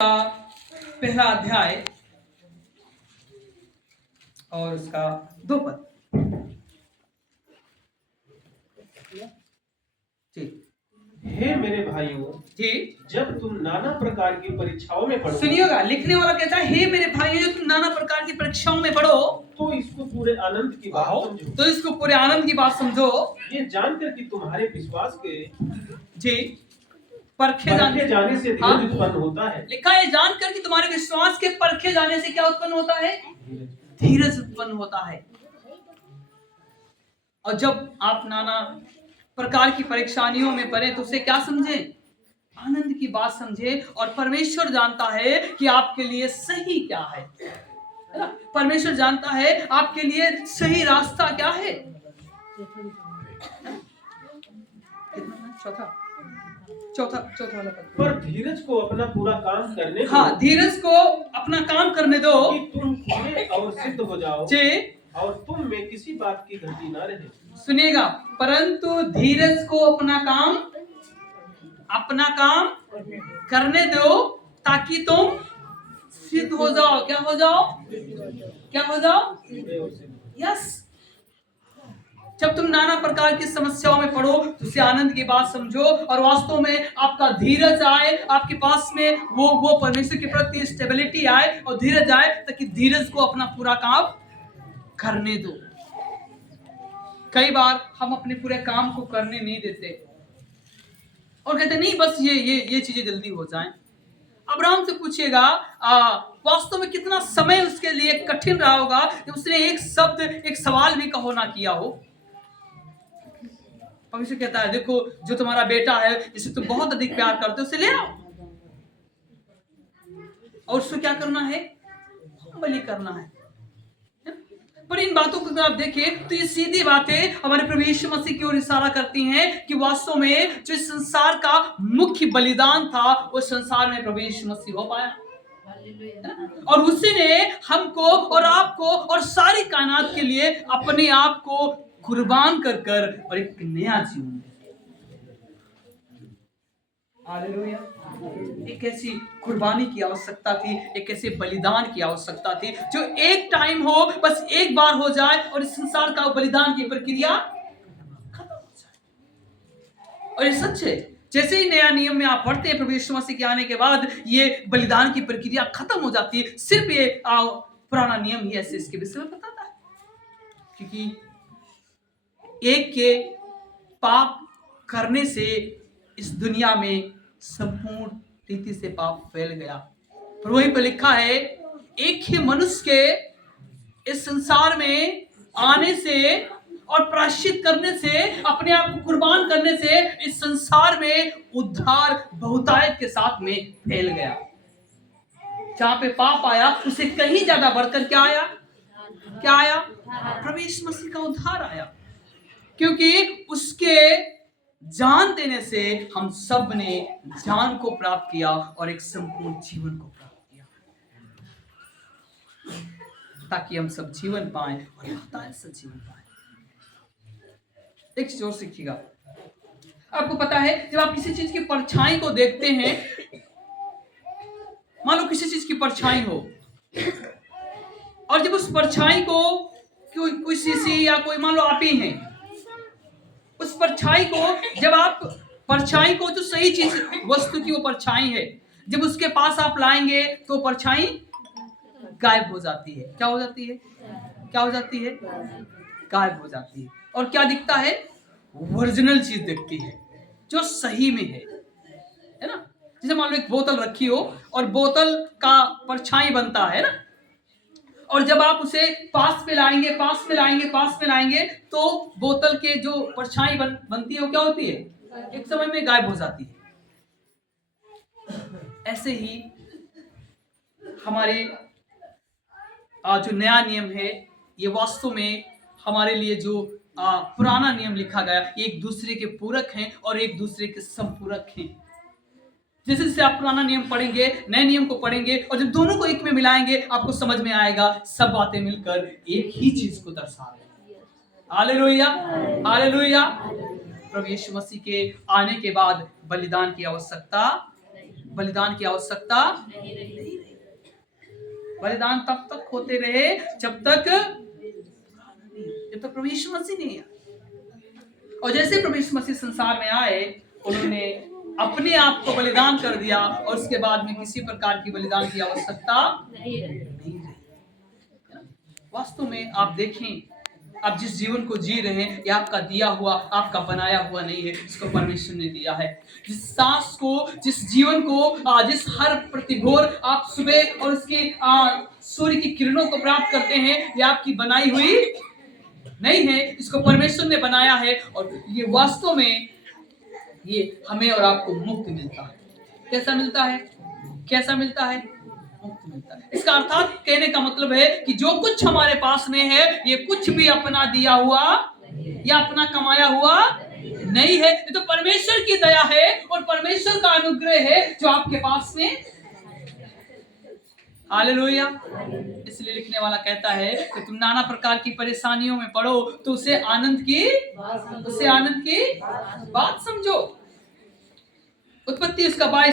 पहला अध्याय और उसका 2 पद। ठीक। हे मेरे भाइयों, ठीक, जब तुम नाना प्रकार की परीक्षाओं में पढ़ो, सुनिएगा, लिखने वाला कहता है हे मेरे भाइयों, जब तुम नाना प्रकार की परीक्षाओं में पढ़ो तो इसको पूरे आनंद की बात समझो। तो इसको पूरे आनंद की बात समझो, ये जानकर कि तुम्हारे विश्वास के जी परखे जाने से धीरज उत्पन्न होता है। लिखा है जानकर कि तुम्हारे विश्वास के परखे जाने से क्या उत्पन्न होता है? धीरज उत्पन्न होता है। और जब आप नाना प्रकार की परेशानियों में पड़े तो उसे क्या समझे? आनंद की बात समझे। और परमेश्वर जानता है कि आपके लिए सही क्या है। परमेश्वर जानता है आपके लिए सही रास्ता क्या है। चौथा वाला पद। पर धीरज को अपना पूरा काम करने दो। हाँ, धीरज को अपना काम करने दो कि तुम पूरे और सिद्ध हो जाओ जी, और तुम में किसी बात की घटी न रहे। सुनिएगा, परंतु धीरज को अपना काम करने दो ताकि तुम सिद्ध हो जाओ। क्या हो जाओ? यस। जब तुम नाना प्रकार की समस्याओं में पड़ो तो उसे आनंद की बात समझो और वास्तव में आपका धीरज आए, आपके पास में वो परमेश्वर के प्रति स्टेबिलिटी आए और धीरज आए, ताकि धीरज को अपना पूरा काम करने दो। कई बार हम अपने पूरे काम को करने नहीं देते और कहते नहीं बस ये चीजें जल्दी हो जाएं। अब्राहम से पूछिएगा वास्तव में कितना समय उसके लिए कठिन रहा होगा कि उसने एक सवाल भी कहो ना किया हो। परमेश्वर कहता है देखो, जो तुम्हारा बेटा है जिसे तुम बहुत अधिक प्यार करते हो उसे ले आओ और उसको क्या करना है? बलि करना है। पर इन बातों को अगर आप देखें तो ये सीधी बातें हमारे प्रभु यीशु मसीह की ओर इशारा करती हैं कि वास्तव में जो संसार का मुख्य बलिदान था वो संसार में प्रभु यीशु मसीह हो पाया और उसी ने हमको और आपको और सारी कायनात के लिए अपने आप को कुर्बान कर और एक नया जीवन हालेलुया। एक ऐसी कुर्बानी की आवश्यकता थी, एक ऐसे बलिदान की आवश्यकता थी जो एक टाइम हो, बस एक बार हो जाए और इस संसार का बलिदान की प्रक्रिया खत्म हो जाए। और ये सच है, जैसे ही नया नियम में आप पढ़ते हैं प्रभु यीशु मसीह के आने के बाद ये बलिदान की प्रक्रिया खत्म हो जाती है। सिर्फ ये पुराना नियम ही ऐसे इसके विषय में बताता है, क्योंकि एक के पाप करने से इस दुनिया में संपूर्ण रीति से पाप फैल गया। पर वहीं पर लिखा है एक ही मनुष्य के इस संसार में आने से और प्रायश्चित करने से, अपने आप को कुर्बान करने से इस संसार में उद्धार बहुतायत के साथ में फैल गया। जहां पे पाप आया उसे कहीं ज्यादा बढ़कर क्या आया? प्रभु यीशु मसीह का उद्धार आया, क्योंकि उसके जान देने से हम सब ने जान को प्राप्त किया और एक संपूर्ण जीवन को प्राप्त किया, ताकि हम सब जीवन पाएं और बहुतायत से जीवन पाएं। एक चीज और सीखिएगा, आपको पता है जब आप किसी चीज की परछाई को देखते हैं, मान लो किसी चीज की परछाई हो और जब उस परछाई को कोई शीशी या कोई, मान लो आप ही हैं, उस परछाई को जब आप परछाई को जो सही चीज वस्तु की वो परछाई है, जब उसके पास आप लाएंगे तो परछाई गायब हो जाती है। क्या हो जाती है? गायब हो जाती है। और क्या दिखता है? ओरिजिनल चीज दिखती है जो सही में है ना। जैसे मान लो एक बोतल रखी हो और बोतल का परछाई बनता है ना, और जब आप उसे पास में लाएंगे तो बोतल के जो परछाई बनती है वो क्या होती है? एक समय में गायब हो जाती है। ऐसे ही हमारे जो नया नियम है ये वास्तव में हमारे लिए जो पुराना नियम लिखा गया, एक दूसरे के पूरक हैं और एक दूसरे के संपूरक हैं। जैसे जैसे आप पुराना नियम पढ़ेंगे, नए नियम को पढ़ेंगे और जब दोनों को एक में मिलाएंगे आपको समझ में आएगा सब बातें मिलकर एक ही चीज को दर्शा रहे हैं। हालेलुया। प्रभु यीशु मसीह के आने के बाद बलिदान की आवश्यकता बलिदान की आवश्यकता नहीं रही। बलिदान तब तक होते रहे जब तक प्रभु यीशु मसीह नहीं आया। और जैसे प्रभु यीशु मसीह संसार में आए, उन्होंने अपने आप को बलिदान कर दिया और उसके बाद में किसी प्रकार की बलिदान की आवश्यकता नहीं रही। वास्तव में आप देखें, आप जिस जीवन को जी रहे हैं, यह आपका दिया हुआ, आपका बनाया हुआ नहीं है, इसको परमेश्वर ने दिया है। जिस सांस को, जिस जीवन को, जिस हर प्रतिभोर आप सुबह और उसके सूर्य की किरणों को प्राप्त करते हैं, यह आपकी बनाई हुई नहीं है, इसको परमेश्वर ने बनाया है। और ये वास्तव में ये हमें और आपको मुक्त मिलता है। कैसा मिलता है? कैसा मिलता है? मुक्त मिलता है। इसका अर्थात कहने का मतलब है कि जो कुछ हमारे पास में है, ये कुछ भी अपना दिया हुआ या अपना कमाया हुआ नहीं है। ये तो परमेश्वर की दया है और परमेश्वर का अनुग्रह है जो आपके पास में। हालेलुया। इसलिए लिखने वाला कहता है कि तुम नाना प्रकार की परेशानियों में पड़ो तो उसे आनंद की बात समझो। उत्पत्ति उसका 22